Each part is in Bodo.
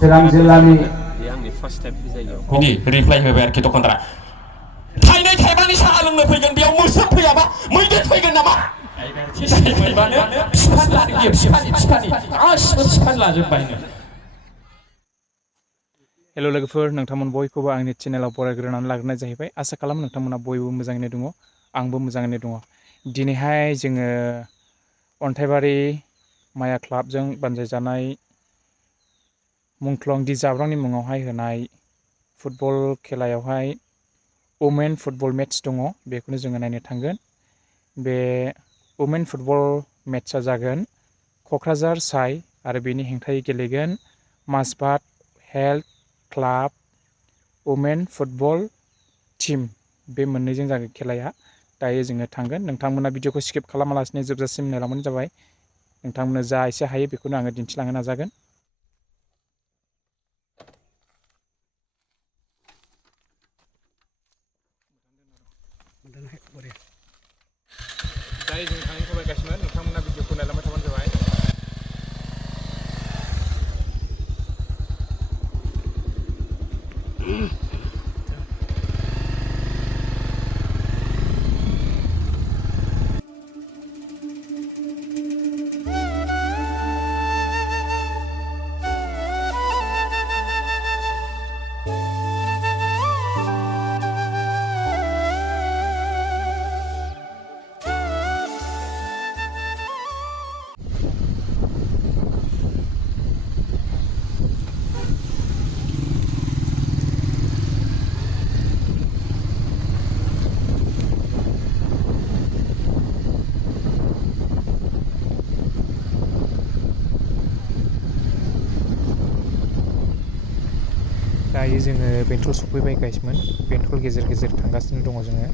चिरां जिल्लानि बिदि रिप्लाइ होबाय आरोखि दखानदारा थाइनै थाइबानि साहा लोंनो फैगोन बेयाव मोसौ फैयाबा मैदेर फैगोन नामा मोनबानो बिफान लानो गियो बिफानि गासिबो बिफान लाजोब्बायनो। हेल' लोगोफोर, नोंथांमोन बयखौबो आंनि चेनेलाव बरायग्रोनानै लाग्रोनाय जाहैबाय। आसा खालामो नोंथांमोना बयबो मोजाङैनो दङ, आंबो मोजाङैनो दङ। दिनैहाय जोङो अन्थाइबारि माया क्लाबजों बानजायजानाय मुंख्लं दि जाब्रांनि मुङावहाय होनाय फुटबल खेलायावहाय वुमेन फुटबल मेट्च दङ, बेखौनो जोङो नायनो थांगोन। बे वुमेन फुटबल मेट्चआ जागोन क'क्राझार साइ आरो बेनि हेंथायै गेलेगोन Majbat health club women football team, बे मोननैजों जागोन खेलाया। दायो जोङो थांगोन। नोंथांमोना भिडिअखौ स्किप खालामालासिनो जोबजासिम नायलांबानो जाबाय। नोंथांमोननो जा एसे हायो बेखौनो आङो दिन्थिलांनो नाजागोन। दायो जों थांनो थाबायगासिनो, नोंथांमोना भिडिअखौ नायलांबाय थाबानो जाबाय। दायो जोङो बेंटल सफैबाय गाइसमोन। बेंटल गेजेर गेजेर थांगासिनो दङ जोङो।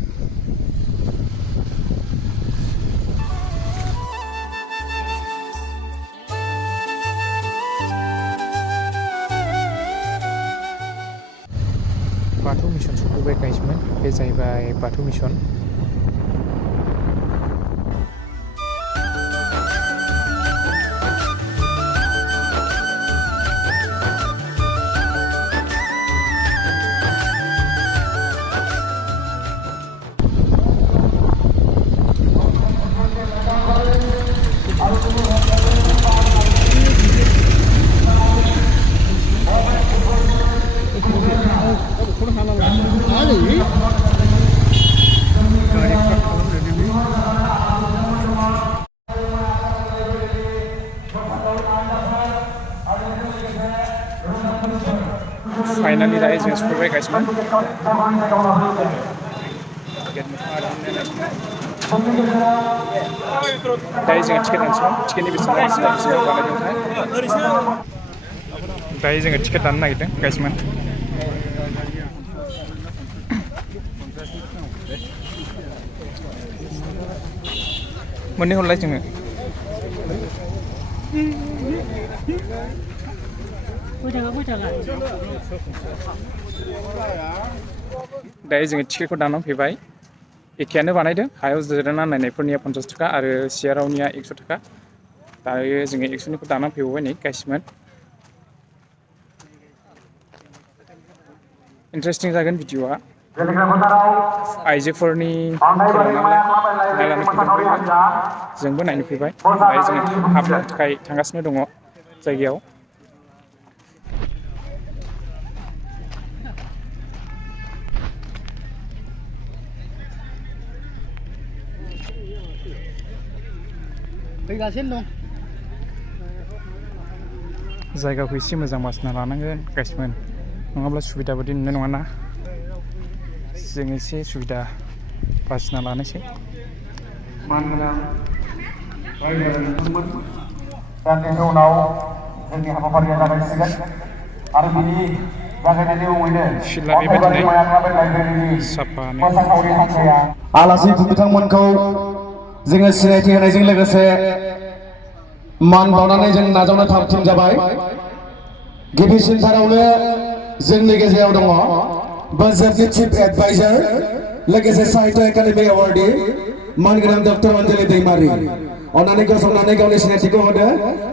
बाथौ मिसन सफैबाय गाइसमोन। बे जाहैबाय बाथौ मिसन। फाइनालि दायो जों सफैबाय गाइसमोन। दायो जोङो टिकेट दानसिगोन। टिकेटनि बेसेना बेसेबां बानायदोंथाय? दायो जोङो टिकेट दाननो नागिरदों गाइसमोन। मोननै हरलाय जोङो। दायो जोङो टिकेटखौ दाननानै फैबाय। एखेयानो बानायदों। हायाव जिरायना नायनायफोरनिया 50 थाखा आरो सियारावनिया 100 थाखा। दायो जोङो 100निखौ दाननानै फैबावबाय नै गाइसमोन। इन्टारेस्टिं जागोन भिडिअआ। आइजोफोरनि खेला नालाय नायलानो फैदों बयबो, जोंबो नायनो फैबाय। दायो जोङो हाबनो थाखाय थांगासिनो दङ जायगायाव। जायगाखौ एसे मोजां बासिना लानांगोन गाइसमोन, नङाब्ला सुबिदा बायदि नुनाय नङाना। जों एसे सुबिदा बासिना लानोसै। मानगोनां रायजो नोंथांमोन, दान्दिसे उनाव जोंनि हाबाफारिया जागायसिगोन आरो बिनि जागायनायनि मुङैनो अन्थाइबारि माया क्लाब लाइब्रेरिनि फोसावसावरि हान्जाया आलासि बिथांमोनखौ जोङो सिनायथि होनायजों लोगोसे मान बावनानै जों नाजावनो थाम जाबाय। गिबिसिनथारावनो जोंनि गेजेराव दङ बाजारनि चिफ एडभाइजार लोगोसे साहित्य एकाडेमि एवार्डी मानगोनां डक्टर अनजलि दैमारि अन्नानै गसंनानै गावनि सिनायथिखौ होदो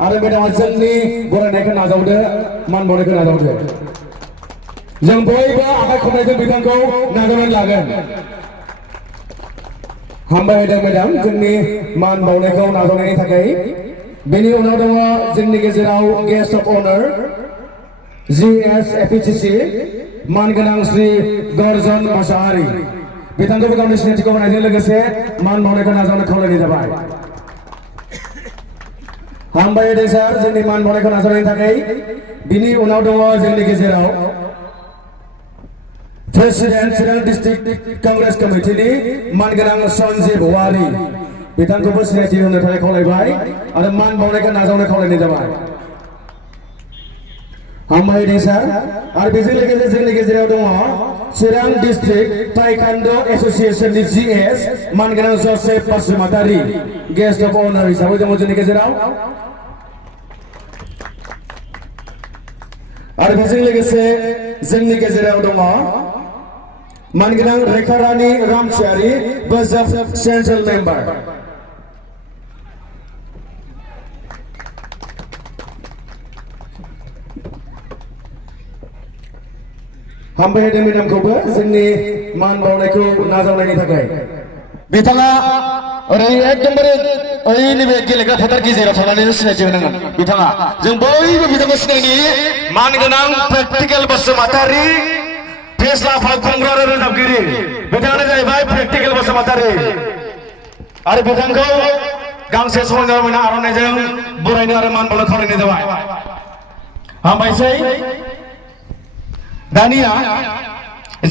आरो मेडामा जोंनि बरायनायखौ नाजावदो मान बावनायखौ नाजावदो जों बयबो आखाइ खबनायजों बिथांखौ नाजावनानै लागोन हामबाय होदों मेडाम जोंनि मान बावनायखौ नाजावनायनि थाखाय बेनि उनाव दङ जोंनि गेजेराव गेस्ट अफ अनार GSFPCC मानगोनां श्री गर्जन मोसाहारि बिथांखौबो गावनि सिनायथिखौ होनायजों लोगोसे मान बावनायखौ नाजावनो खावलायनाय जाबाय हामबाय होदों सार जोंनि मान बावनायखौ नाजावनायनि थाखाय बिनि उनाव दङ जोंनि गेजेराव प्रेसिडेन्ट चिरां डिस्ट्रिक्ट कांग्रेस कमिटिनि मानगोनां सन्जीब वारी बिथांखौबो सिनायथि होनो थाखाय खावलायबाय आरो मान बावनायखौ नाजावनो खावलायनाय जाबाय हामबाय होदों सार आरो बेजों लोगोसे जोंनि गेजेराव दङ चिरां डिस्ट्रिक्ट टाइकान्ड' एस'सिएशननि GS मानगोनां Joseph Basumatary guest of honour हिसाबै दङ जोंनि गेजेराव आरो बेजों लोगोसे जोंनि गेजेराव दङ मानगोनां रेखारानि रामसियारि बजाब सेन्ट्रेल मेम्बार हामबाय होदों मेडामखौबो जोंनि मान बावनायखौ नाजावनायनि थाखाय बिथाङा ओरै एकदमबारे ओइ नैबे गेलेग्रा फोथार गेजेराव थांनानै सिनायथि होनांगोन बिथाङा जों बयबो बिथांखौ सिनायनि मानगोनां प्रेक्टिकेल बसुमतारी फेस्ला फावखुंग्रा आरो रोजाबगिरि बिथाङानो जाहैबाय प्रेक्टिकेल बसुमतारी आरो बिथांखौ गांसे समायना रमायना आर'नाइजों बरायनो आरो मान बावनो खावलायनाय जाबाय हामबायसै दानिया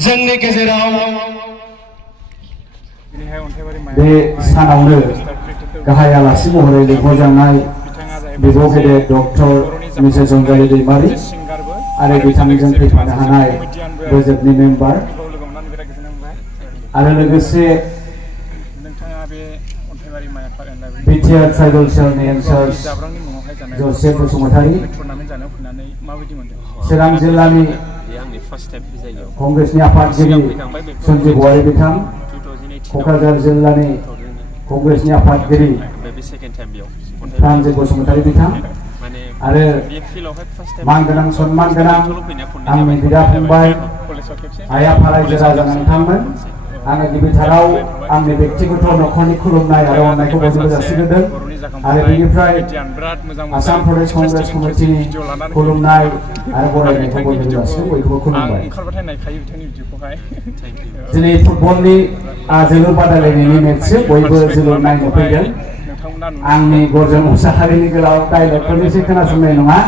जोंनि गेजेराव बे सानावनो गाहाय आलासि महरै लिंहरजानाय बिब' गेदेर डक्टर मिसेस अनजालि दैमारि आरो बिथांजों फैफानो हानाय बोजोबनि मेम्बार आरो लोगोसे बिटिआर ट्राइबेल सेलनि इनचार्ज जसेफ बसुमतारी चिरां जिल्लानि कंग्रेसनि आफादगिरि सन्जीब वारी बिथां क'क्राझार जिल्लानि कंग्रेसनि आफादगिरि प्रानजित बसुमतारी बिथां आरो मानगोनां सन्मान गोनां आंनि बिदा फंबाय आइ आफा रायजो राजा नोंथांमोन आङो गिबिथाराव आंनि बेक्तिगत न'खरनि खुलुमनाय आरो अननायखौ बयनोबो जासिग्रोदों आरो बेनिफ्राय आसाम प्रदेश कंग्रेस कमिटिनि खुलुमनाय आरो बरायनायखौ बयनोबो जासिगोन बयखौबो खुलुमबाय दिनै फुटबलनि जोलुर बादायलायनायनि मेचसो बयबो जोलुर नायनो फैदों आंनि गर्जन मोसाहारिनि गोलाव डायलगफोरनिसो खोनासंनाय नङा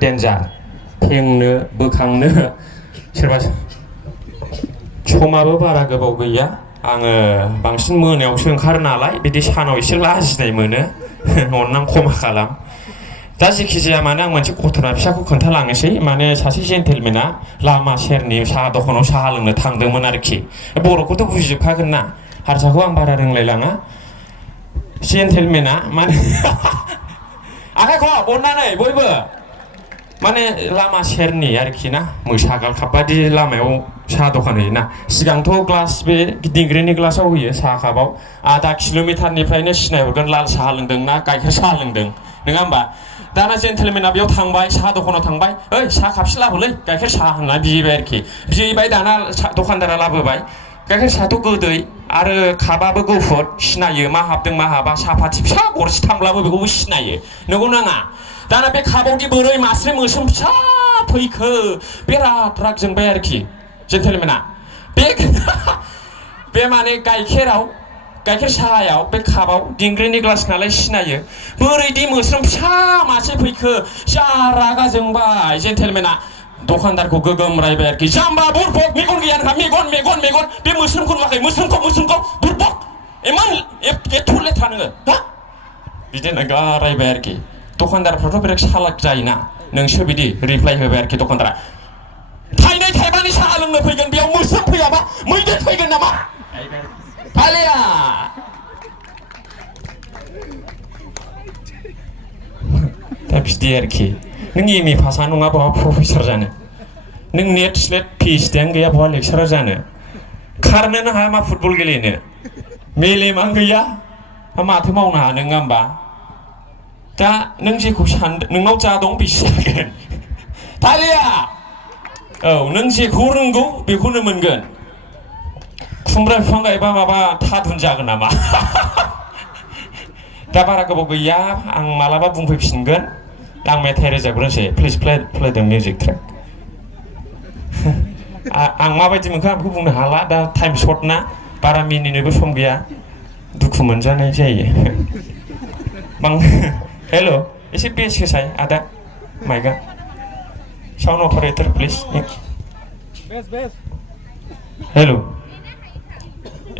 डेन्जार फेंनो बोखांनो सोरबा समाबो बारा गोबाव गैया आङो बांसिन मोनायावसो ओंखारो नालाय बिदि सानाव एसे लाजिनाय मोनो अननानै खमा खालाम दा जेखि जाया मानो आं मोनसे घटना फिसाखौ खोन्थालांनोसै माने सासे जेन्टेलमेना लामा सेरनि साहा दखानाव साहा लोंनो थांदोंमोन आरोखि बर'खौथ' बुजिजोबखागोन ना हारसाखौ आं बारा रोंलायलाङा जेन्टेलमेना माने आखाइखौ अननानै बयबो माने लामा सेरनि आरोखि ना मोसा गालखाब बादि लामायाव साहा दखान होयोना सिगांथ' ग्लास बे दिंग्रिनि ग्लासाव होयो साहा कापाव आधा किल'मिटारनिफ्रायनो सिनायहरगोन लाल साहा लोंदों ना गाइखेर साहा लोंदों नङा होमबा दाना जेन्टेलमेना बेयाव थांबाय साहा दखानाव थांबाय ओइ साहा कापसे लाबोलै गाइखेर साहा होनना बिबाय आरोखि बिबाय दाना दखानदारा लाबोबाय गाइखेर साहाथ' गोदै आरो कापाबो गुफुर सिनायो मा हाबदों मा हाबा साहापाति फिसा गरसे थांब्लाबो बेखौबो सिनायो नंगौ नाङा दाना बे कापावदि बोरै मास्रि मोसोम फिसा फैखो बिराद राग जोंबाय आरोखि जेन्टेलमेना बे माने गाइखेर साहायाव बे कापाव दिंग्रिनि ग्लास नालाय सिनायो बोरैदि मोस्रोम फिसा मासे फैखो जा रागा जोंबाय जेन्टेलमेना दखानदारखौ गोगोम रायबाय आरोखि जाम्बा बुरबक मेगन गैया नोंहा मेगन बे मोस्रोमखौ नुवाखै मोस्रोमखौ बुरबक इमान एथ' लेथ्रा नोङो हा बिदि होनना रायबाय आरोखि दखानदारफ्राथ' बिराद सालाक जायोना नोंसो बिदि रिप्लाय होबाय आरोखि दखानदारा थाइनै थाइबानि साहा लोंनो फैगोन बेयाव मोस्रोम फैयाबा मैदेर फैगोन नामा आरोखि नों एम ए पासा नङा बहा प्रफेसर जानो नों नेट स्लेट पिएइचडियानो गैया बहा लेक्सारार जानो खारनोनो हाया मा फुटबल गेलेनो मेलेमानो गैया माथो मावनो हाया नोङा होमबा दा नों जेखौ सानदों नोंनाव जा दं बेसो जागोन थालिया औ नों जेखौ रोंगौ बेखौनो मोनगोन खुमब्रा बिफां गायबा माबा थादुन जागोन नामा दा बारा गोबाव गैया आं मालाबा बुंफैफिनगोन आं मेथाइ रोजाबग्रोनोसै प्लिज प्ले द मिउजिक ट्रेक आं माबायदि मोनखो आं बेखौ बुंनो हाला दा टाइम सर्ट ना बारा मिनिनोबो सम गैया दुखु मोनजानाय जायो हेल' एसे बेस होसाय आदा माइकआ साउन्ड अपारेटर प्लिज हेल'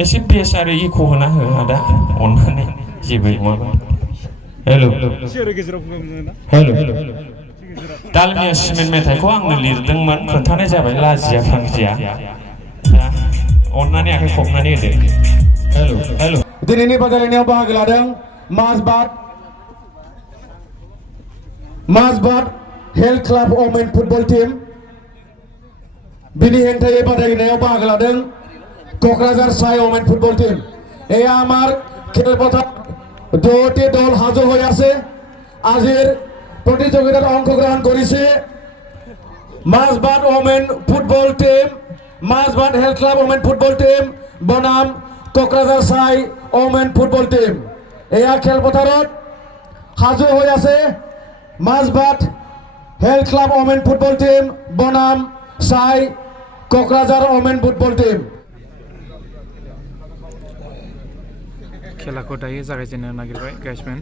एसे बेस आरो इक' होना हो आदा अननानै जेबो माबा हेल' दालमिया सिमेन्ट मेथाइखौ आंनो लिरदोंमोन खोन्थानाय जाबाय लाजिया फांजिया अननानै आखाइ खबनानै होदो हेल' दिनैनि बादायलायनायाव बाहागो लादों Majbat health club women football team बिनि हेंथायै बादायलायनायाव बाहागो लादों Kokrajhar SAI women football team এয়া আমার খেলপথার দুটি দল হাজির হয়ে আছে আজির প্রতিযোগিতাত অংশগ্রহণ করেছে Majbat women football team Majbat health club women football team বনাম ক'ক্ৰাঝাৰ সাই ওমেন ফুটবল টিম এয়া খেলপথাৰত হাজিৰ হৈ আছে Majbat health club women football team বনাম সাই ক'ক্ৰাঝাৰ ওমেন ফুটবল টিম खेलाखौ दायो जागायजेननो नागिरबाय गाइसमेन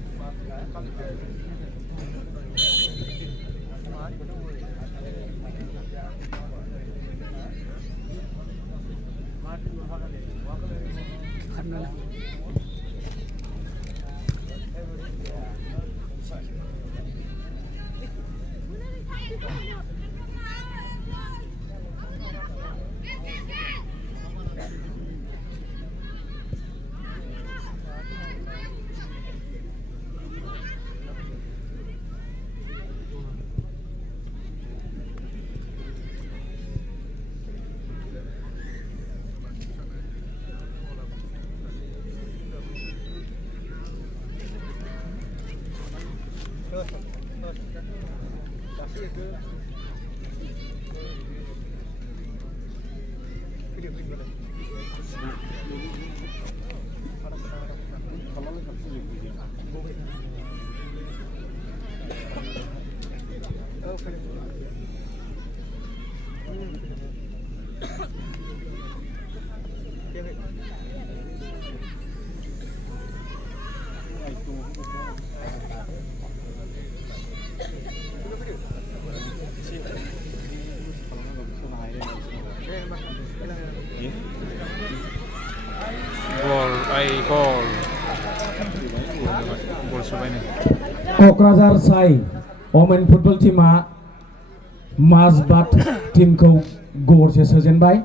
क'क्राझार साई वमेन फुटबल टीमा माजबाट टीमखौ गरसे सोजेनबाय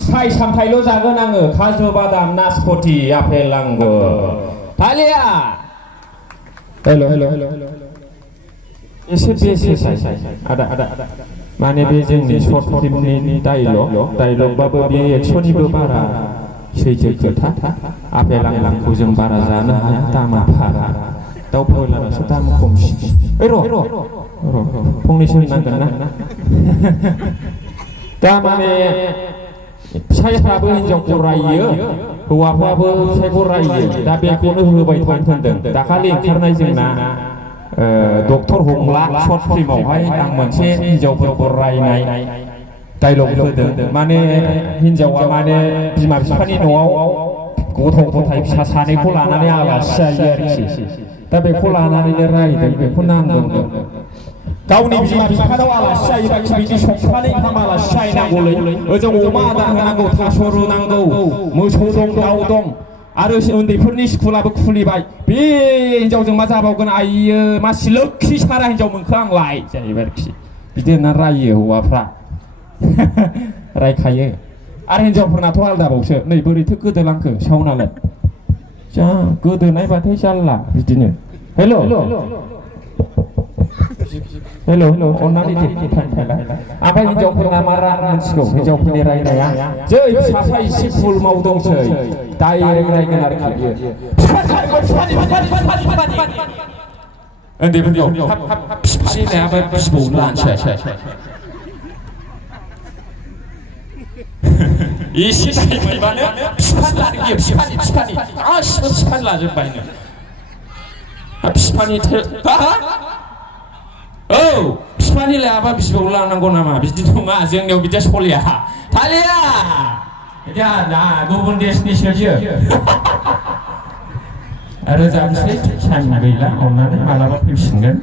फिथाइ सामथाइल' जागोन आङो काजु बादाम नासपति आपेल आंगुर थालिया हेल' एसे बेस होसाय आदा माने बे जोंनि सर्ट फिल्मनि डाइलगबाबो बे 100निबो बारा सैथो खोथा आपेल आंगुरखौ जों बारा जानो हाया दामा बारा दाउ ब्रयलारासो दाम खमसिन र' फंनैसो होनांगोन ना दा माने फिसायफ्राबो हिनजावखौ रायो हौवाफ्राबो फिसायखौ रायो दा बेखौनो होबाय थानो होनदों दाखालि ओंखारनाय जोंना डक्टर हंला सर्ट फिल्मावहाय आं मोनसे हिनजावफोरखौ रायनाय डाइलग होदों माने हिनजावा माने बिमा बिफानि न'आव गथ' गथाय फिसा सानैखौ लानानै आलासि जायो आरोखि दा बेखौ लानानैनो रायदों बेखौ नांगौनो गावनि बिमा बिफानाव आलासि जायोबा बिदि सप्तानै ओंखाम आलासि जाहैनांगौलै ओजों अमा आदार होनांगौ थास' रुनांगौ मोसौ दं दाउ दं आरो उन्दैफोरनि स्कुलाबो खुलिबाय बे हिनजावजों मा जाबावगोन आइयो मासि लोखि सारा हिनजाव मोनखो आंलाय जाहैबाय आरोखि बिदि होनना रायो हौवाफ्रा रायखायो आरो हिनजावफोरनाथ' आलदाबावसो नै बोरैथो गोदोलांखो साउन्डआलाय जा गोदोनायबाथाय जारला बिदिनो हेल' हेल' अन्नानै थांलाय ओमफ्राय हिन्जावफोरना मा मोनसिगौ हिन्जावफोरनि रायनाया जै फिसाफ्रा एसे फुल मावदोंसै डाइरेक्ट रायगोन आरोखि बियो उन्दैफोरनियाव फिफानि लायाबा बिबौनो लानोसै एसे टाइम मोनबानो फिफानि लानो गियो फिफानि गासिबो फिफानि लाजोब्बायनो फिफानि औ फिफानि लायाबा बिबौ लानांगौ नामा बिदि नङा जोंनियाव बिदिया सलिया थालिया बिदि ना गुबुन देशनिसो बियो आरो जानोसै टाइम गैला अननानै मालाबा फैफिनगोन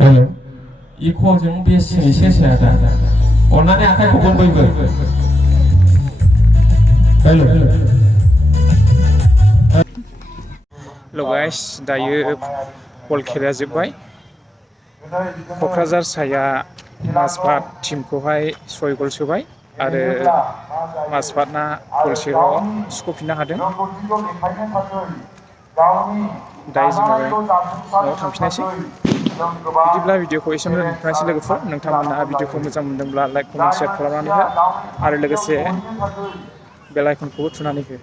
हेल' इक'जों बेसे सेसा दा अननानै आखाइ खबन बयबो हेल' गाइस दायो बल खेलाया जोब्बाय क'क्राझार साया माजबाद टीमखौहाय 6 गल सोबाय आरो माजबादना गलसेल' सुख'फिननो हादों दायो जोङो न'आव थांफिननायसै बिदिब्ला भिडिअखौ एसेयावनो दोनथ'नोसै लोगोफोर नोंथांमोनहा भिडिअखौ मोजां मोनदोंब्ला लाइक कमेन्ट शेयार खालामनानै हो आरो लोगोसे बेल आइकनखौबो थुनानै हो